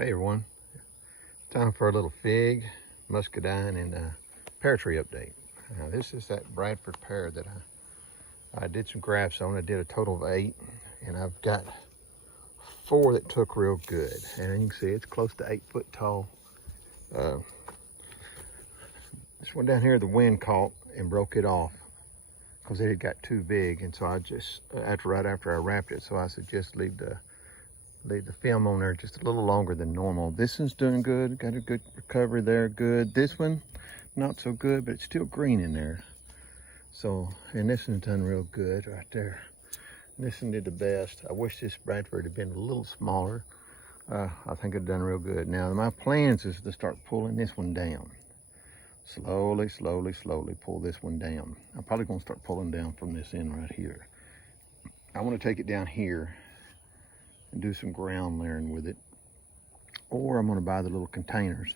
Hey everyone, time for a little fig, muscadine, and pear tree update. Now this is that Bradford pear that I did some grafts on. I did a total of 8, and I've got 4 that took real good. And you can see it's close to 8 foot tall. This one down here, the wind caught and broke it off because it had got too big. And so I just, right after I wrapped it, so I suggest leave the film on there just a little longer than normal. This one's doing good, got a good recovery there, good. This one, not so good, but it's still green in there. So, and this one's done real good right there. And this one did the best. I wish this Bradford had been a little smaller. I think it's done real good. Now, my plans is to start pulling this one down. Slowly, slowly, slowly pull this one down. I'm probably gonna start pulling down from this end right here. I wanna take it down here and do some ground layering with it, or I'm going to buy the little containers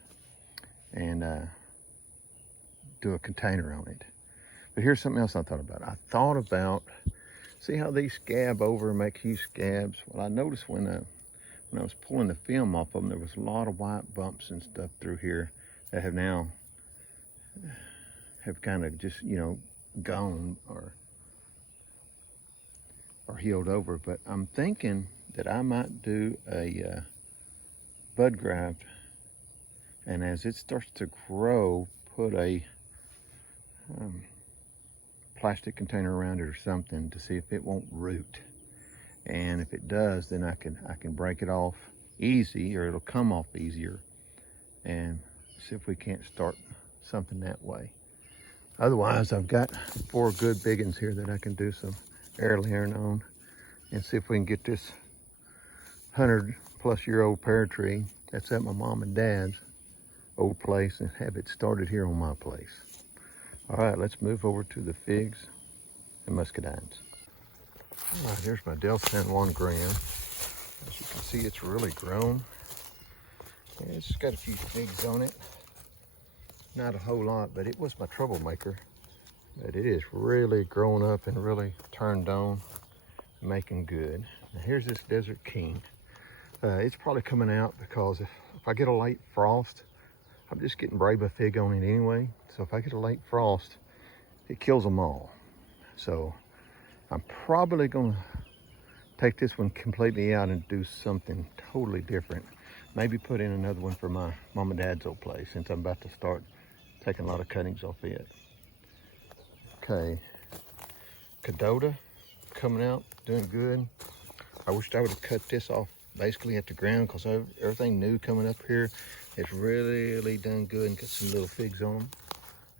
and do a container on it. But here's something else I thought about. I thought about, see how these scab over and make huge scabs? Well, I noticed when I was pulling the film off of them, there was a lot of white bumps and stuff through here that have now kind of just, you know, gone or healed over. But I'm thinking that I might do a bud graft, and as it starts to grow, put a plastic container around it or something to see if it won't root. And if it does, then I can break it off easy, or it'll come off easier, and see if we can't start something that way. Otherwise, I've got 4 good big ones here that I can do some air layering on and see if we can get this 100-plus-year-old pear tree that's at my mom and dad's old place and have it started here on my place. All right, let's move over to the figs and muscadines. All right, here's my Del San Juan gram. As you can see, it's really grown. Yeah, it's got a few figs on it. Not a whole lot, but it was my troublemaker. But it is really grown up and really turned on, making good. Now here's this Desert King. It's probably coming out because if I get a late frost, I'm just getting Braba fig on it anyway. So if I get a late frost, it kills them all. So I'm probably gonna take this one completely out and do something totally different. Maybe put in another one for my mom and dad's old place, since I'm about to start taking a lot of cuttings off it. Okay, Cadota coming out, doing good. I wished I would have cut this off basically at the ground, because everything new coming up here is really done good and got some little figs on them.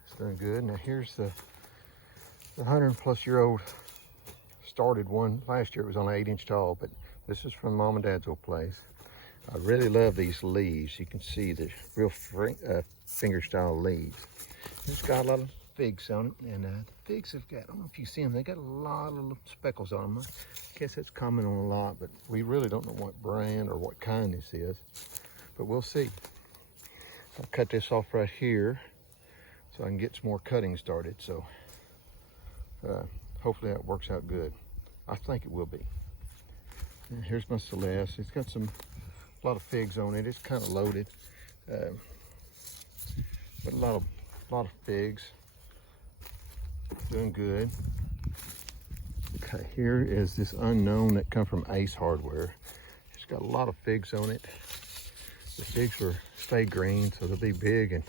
It's done good. Now here's the 100-plus-year-old started one. Last year it was only 8-inch tall, but this is from mom and dad's old place. I really love these leaves. You can see the real finger style leaves. It's got a lot of figs on it, and the figs have got, I don't know if you see them, they got a lot of little speckles on them. I guess that's common on a lot, but we really don't know what brand or what kind this is, but we'll see. I'll cut this off right here so I can get some more cutting started. So hopefully that works out good. I think it will be. And here's my Celeste. It's got a lot of figs on it. It's kind of loaded, but a lot of figs. Doing good. Okay, here is this unknown that come from Ace Hardware. It's got a lot of figs on it. The figs will stay green, so they'll be big and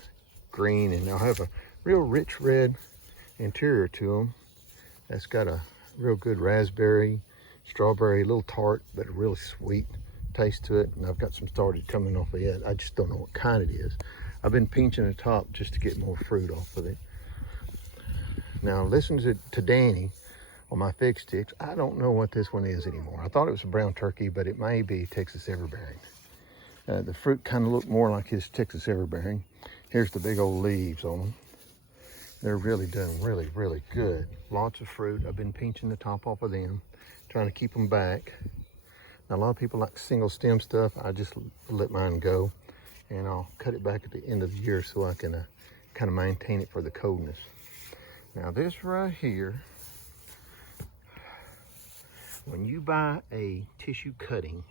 green, and they'll have a real rich red interior to them. That's got a real good raspberry, strawberry, a little tart, but a really sweet taste to it. And I've got some started coming off of it. I just don't know what kind it is. I've been pinching the top just to get more fruit off of it. Now listen to Danny on my fig sticks. I don't know what this one is anymore. I thought it was a brown turkey, but it may be Texas everbearing. The fruit kind of looked more like his Texas everbearing. Here's the big old leaves on them. They're really done really good. Lots of fruit. I've been pinching the top off of them, trying to keep them back. Now a lot of people like single stem stuff. I just let mine go, and I'll cut it back at the end of the year so I can kind of maintain it for the coldness. Now this right here, when you buy a tissue cutting,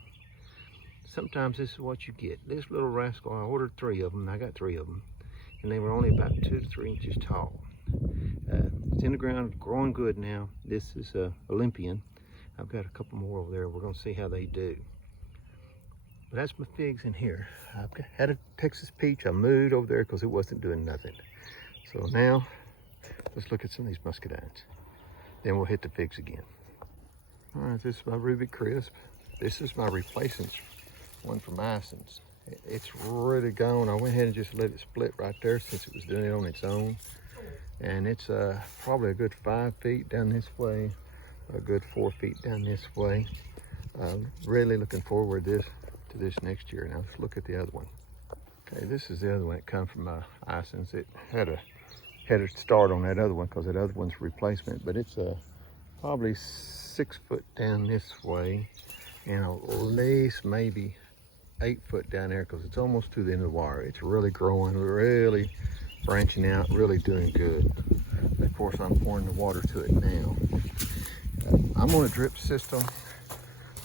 sometimes this is what you get. This little rascal, I ordered 3 of them. I got 3 of them, and they were only about 2 to 3 inches tall. It's in the ground, growing good now. This is Olympian. I've got a couple more over there. We're gonna see how they do. But that's my figs in here. I've had a Texas peach. I moved over there because it wasn't doing nothing. So now, let's look at some of these muscadines. Then we'll hit the figs again. All right, this is my Ruby Crisp. This is my replacement one from Ison's. It's really gone. I went ahead and just let it split right there since it was doing it on its own. And it's probably a good 5 feet down this way, a good 4 feet down this way. Really looking forward to this next year. Now let's look at the other one. Okay, this is the other one. It come from Ison's. It had a start on that other one because that other one's replacement, but it's probably 6 foot down this way, and at least maybe 8 foot down there because it's almost to the end of the wire. It's really growing, really branching out, really doing good. Of course, I'm pouring the water to it now. I'm on a drip system.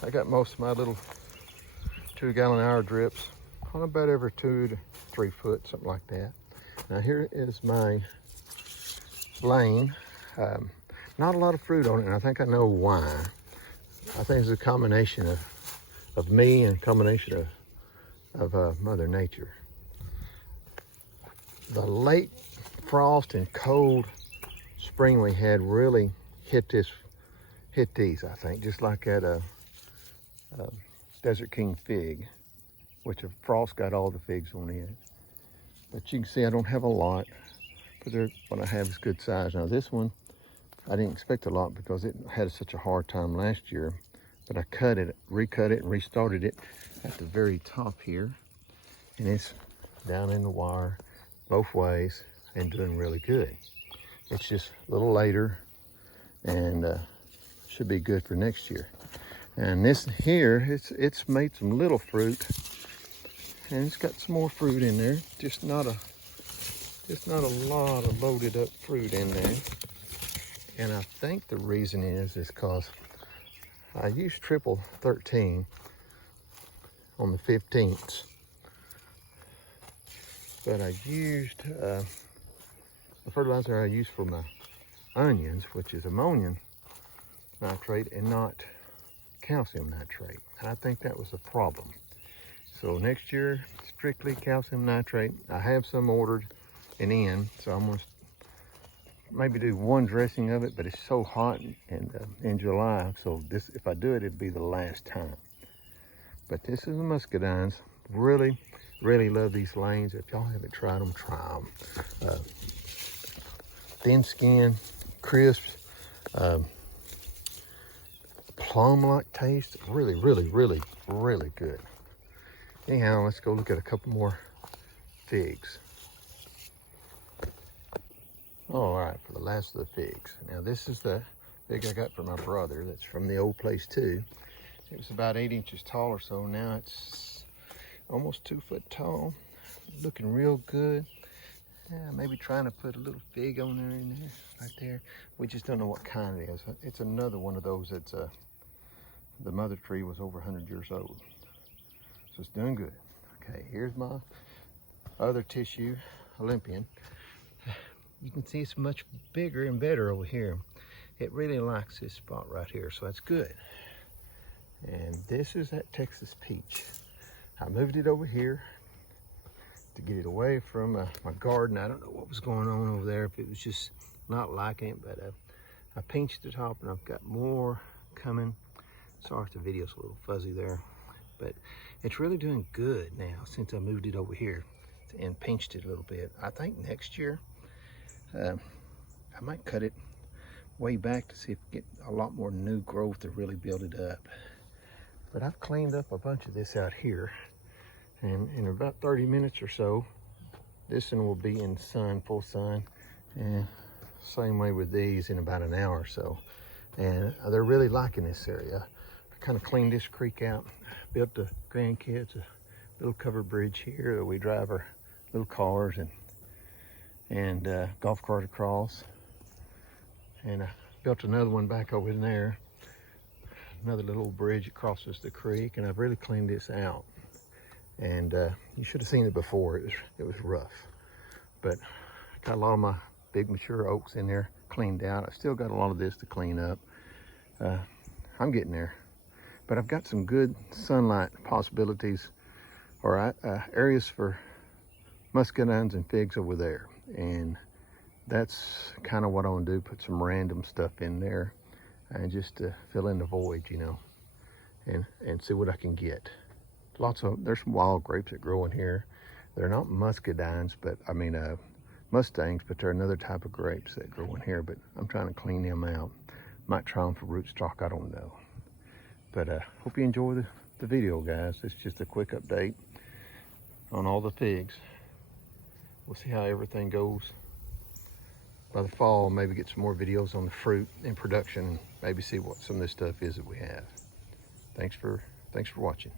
I got most of my little 2-gallon-hour drips on about every 2 to 3 foot, something like that. Now here is my lane. Not a lot of fruit on it, and I think I know why. I think it's a combination of me and a combination of Mother Nature. The late frost and cold spring we had really hit these, I think, just like that Desert King fig, which a frost got all the figs on it. But you can see I don't have a lot, but what I have is good size. Now this one, I didn't expect a lot because it had such a hard time last year, but I cut it, recut it, and restarted it at the very top here. And it's down in the wire both ways and doing really good. It's just a little later and should be good for next year. And this here, it's made some little fruit, and it's got some more fruit in there. Just not a lot of loaded up fruit in there. And I think the reason is because I used triple 13 on the 15th, but I used the fertilizer I used for my onions, which is ammonium nitrate and not calcium nitrate. I think that was a problem. So next year, strictly calcium nitrate. I have some ordered and in, so I'm gonna maybe do one dressing of it, but it's so hot in July, so this, if I do it, it'd be the last time. But this is the muscadines. Really, really love these lanes. If y'all haven't tried them, try them. Thin skin, crisp, plum-like taste. Really, really, really, really good. Anyhow, let's go look at a couple more figs. All right, for the last of the figs. Now this is the fig I got from my brother. That's from the old place too. It was about 8 inches tall or so. Now it's almost 2 foot tall. Looking real good. Yeah, maybe trying to put a little fig on there in there, right there. We just don't know what kind it is. It's another one of those that's the mother tree was over 100 years old. So it's doing good. Okay, here's my other tissue, Olympian. You can see it's much bigger and better over here. It really likes this spot right here, so that's good. And this is that Texas peach. I moved it over here to get it away from my garden. I don't know what was going on over there, if it was just not liking it, but I pinched the top and I've got more coming. Sorry if the video's a little fuzzy there, but it's really doing good now since I moved it over here and pinched it a little bit. I think next year, I might cut it way back to see if we get a lot more new growth to really build it up. But I've cleaned up a bunch of this out here, and in about 30 minutes or so, this one will be in sun, full sun, and same way with these in about an hour or so. And they're really liking this area. I kind of cleaned this creek out, built the grandkids a little covered bridge here that we drive our little cars and golf cart across. And I built another one back over in there, another little bridge that crosses the creek, and I've really cleaned this out. And you should have seen it before. It was rough. But I got a lot of my big mature oaks in there cleaned out. I still got a lot of this to clean up. I'm getting there. But I've got some good sunlight possibilities, or areas for muscadines and figs over there. And that's kind of what I want to do, put some random stuff in there and just to fill in the void, you know, and see what I can get. There's some wild grapes that grow in here. They're not muscadines, but I mean Mustangs, but they're another type of grapes that grow in here, but I'm trying to clean them out. Might try them for rootstock, I don't know. But hope you enjoy the video, guys. It's just a quick update on all the figs. We'll see how everything goes. By the fall, maybe get some more videos on the fruit and production, and maybe see what some of this stuff is that we have. Thanks for watching.